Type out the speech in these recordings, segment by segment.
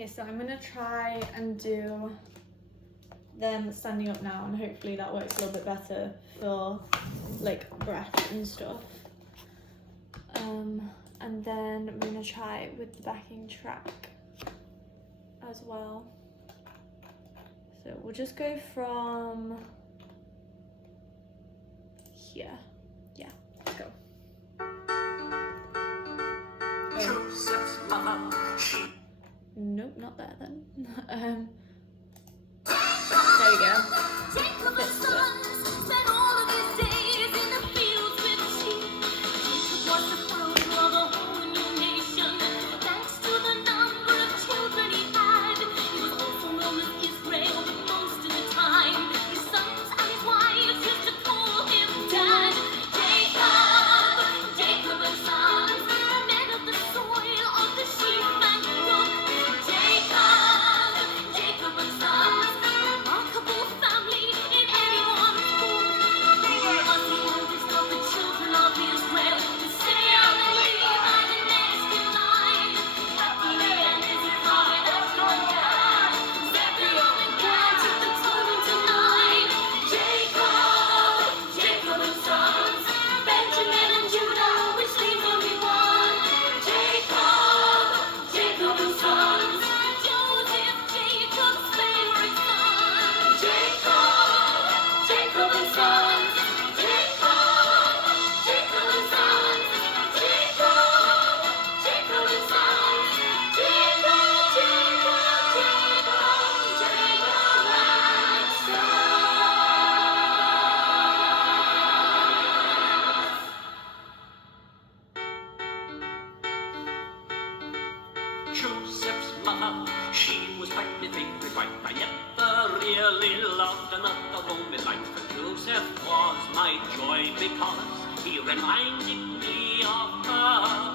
Okay, so I'm gonna try and do them standing up now, and hopefully that works a little bit better for like breath and stuff. And then I'm gonna try with the backing track as well. So we'll just go from here. Yeah, let's go. Oh. Nope, not there then. There we go. This Joseph's mother, she was quite my favourite wife. I never really loved another woman like her. Joseph was my joy because he reminded me of her.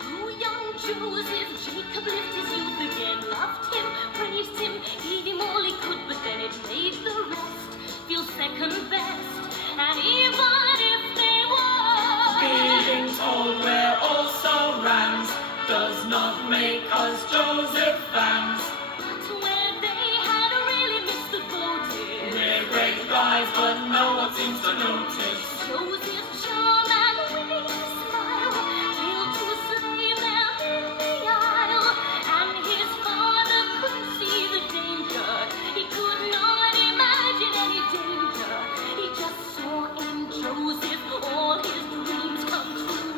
Oh, young Joseph, Jacob lived his youth again, loved him, praised him, gave him all he could, but then it made the rest feel second best. And even if they were being told we're also rams does not make us Joseph fans. But where they had really missed the boat, We're great guys, but no one seems to notice. Joseph's charm and winning smile failed to slay them in the aisle, and his father couldn't see the danger. He could not imagine any danger. He just saw in Joseph all his dreams come true.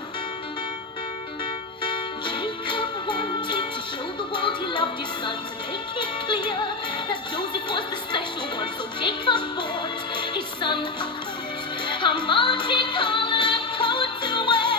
Jacob wanted to show the world he loved his son, to make it clear that Joseph was the special one. So Jacob bought his son a multicolored coat to wear.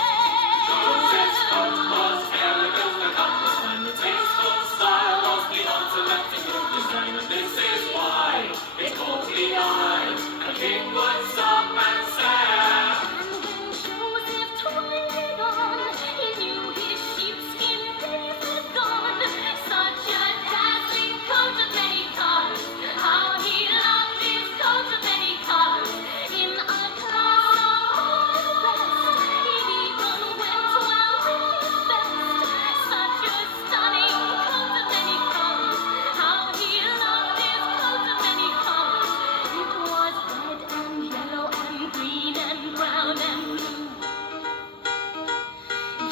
Joseph's coat was elegant, the cut was fine, the tasteful style was beyond selecting good design, and this is why it's called the eye. A king would stop and stare. And when Joseph tried it on, he knew his sheepskin days were gone. Such a dazzling coat of many colors, how he loved his coat of many colors. In a class of all the best, he even went well with his best. Such a stunning coat of many colors, how he loved his coat of many colors. It was red and yellow and green and brown and blue.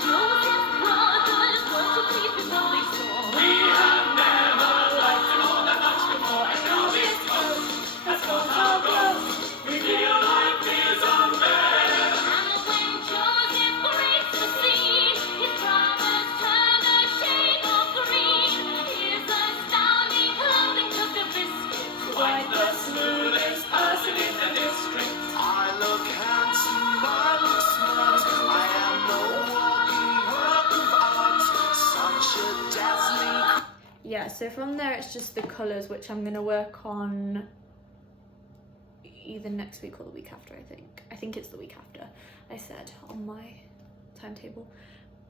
Joseph's brothers were to please before they saw. We have never liked him all that much before, and now this coat has got our blood. We feel like he's unfair. And when Joseph graced the scene, his brothers turned a shade of green. His astounding clothing took a biscuit. Quite the smoothest person in the district. I look handsome, I look smart, I am no walking work of art, such a dazzling. Yeah, so from there it's just the colours, which I'm gonna work on either next week or the week after. I think it's the week after, I said on my timetable.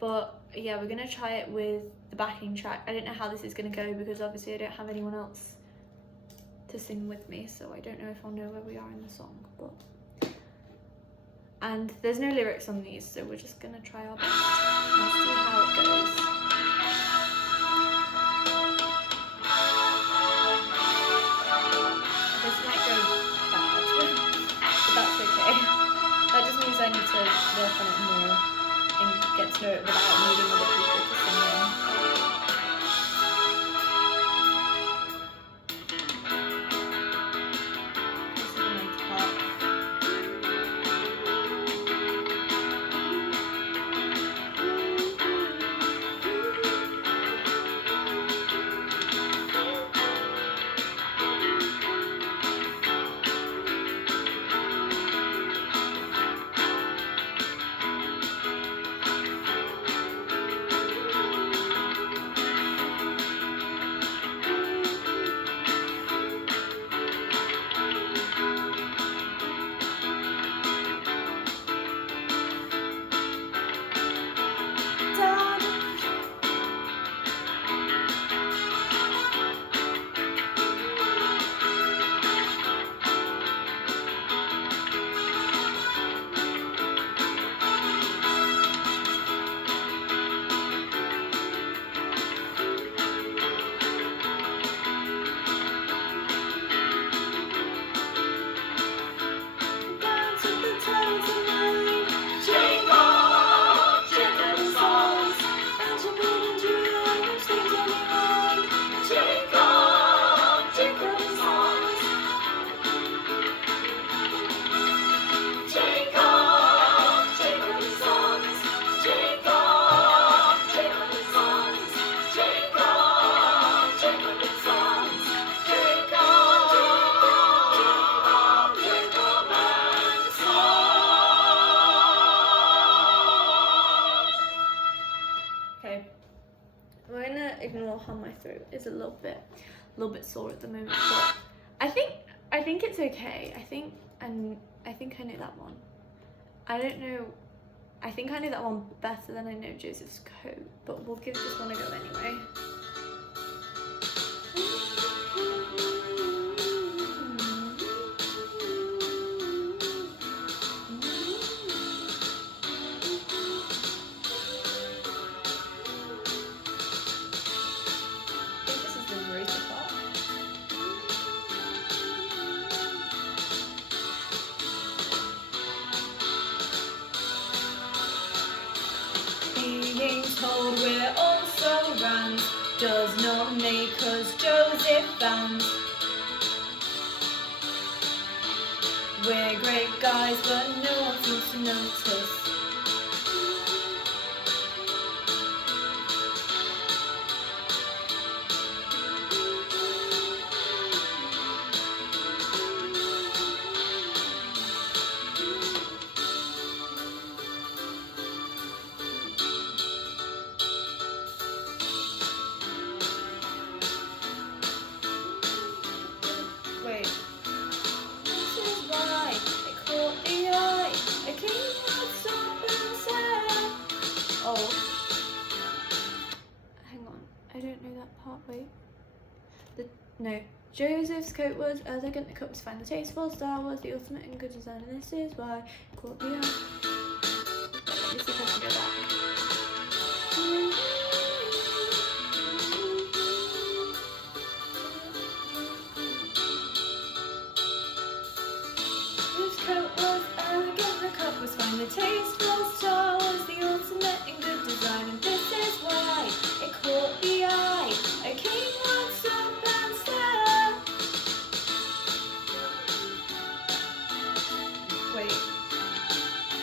But yeah, we're gonna try it with the backing track. I don't know how this is gonna go because obviously I don't have anyone else to sing with me, so I don't know if I'll know where we are in the song. But and there's no lyrics on these, so we're just gonna try our best and see how it goes. how my throat is a little bit sore at the moment, but I think it's okay. I think I know that one. I don't know. I think I know that one better than I know Joseph's coat, but we'll give this one a go anyway. Told we're also rams does not make us Joseph fans. We're great guys, but no one seems to notice. Wait. This is why it caught the eye. A king had something said. Oh. Hang on. I don't know that part. Wait. No. Joseph's coat was elegant, the cup was fine, the tasteful style was the ultimate in good design, and this is why it caught the eye. Let me see if I can go back. Coat was elegant, the cup was fine, the tasteful style was the ultimate in good design, and this is why it caught the eye. A king once up and said. Wait,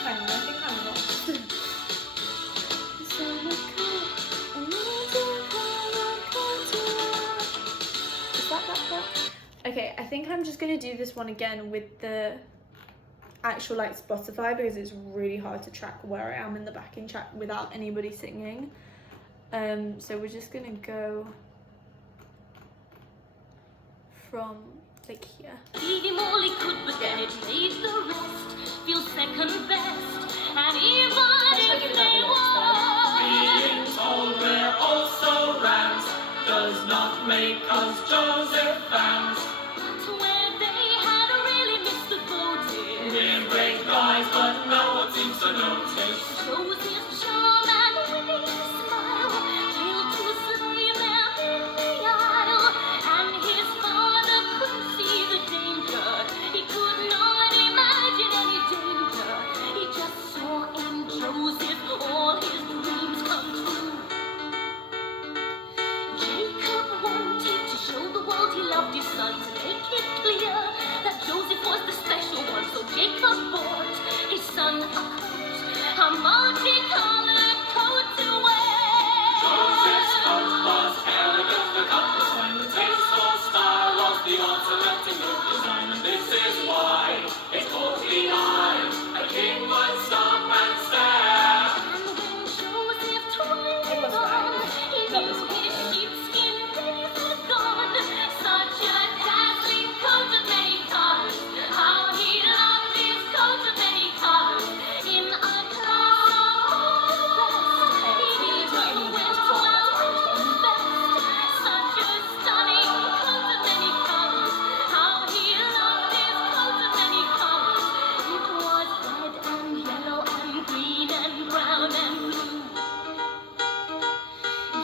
hang on, I think I'm lost. Is that part? Okay, I think I'm just gonna do this one again with the actual like Spotify, because it's really hard to track where I am in the backing track without anybody singing. So we're just gonna go from like here. Did him all he could, but then it made the rest feel second best. And even if they Being won, told we're also rams does not make us Joseph fans. but where they had really missed the boat, We're great guys, but no one seems to notice. Joseph's charm and winning smile failed to slay them in the aisle, and his father couldn't see the danger. He could not imagine any danger. He just saw in Joseph all his dreams come true. Jacob wanted to show the world he loved his son, to make it clear that Joseph was the special one. So Jacob bought his son a coat, a multicolored coat to wear. Joseph's coat was elegant, the cup was fine, the tasteful style was the ultimate in good design, and this is why it caught the eye. A king would stop and stare. And when Joseph tried It was on, fine. he That knew was fine. his sheepskin days had gone. Such a dazzling coat of many colors. How he loved his coat of many colors. In a class of all the best, he even went well with the best. Such a stunning coat of many colors. How he loved his coat of many colors. It was red and yellow and green and brown and blue.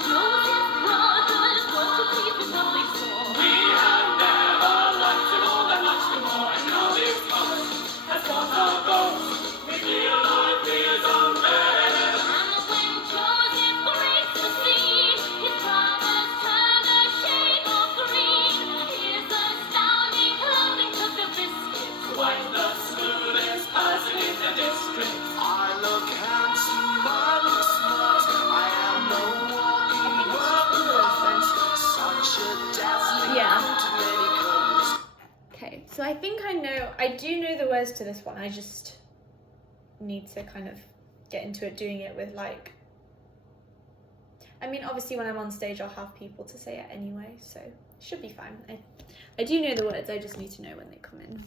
Joseph's brothers were to please with what they saw. We had never liked him all that much before, and now this coat has got our goat. We feel like fears are red. And when Joseph graced the scene, his brothers turned a shade of green. His astounding clothing took a biscuit. Quite the smoothest person in the district. I look handsome, I look smart. I am no walking work of art. Such a dazzling Yeah. coat of many colors. Okay, so I think I do know the words to this one. I just need to kind of get into it, doing it with like, I mean, obviously when I'm on stage I'll have people to say it anyway, so it should be fine. I do know the words, I just need to know when they come in.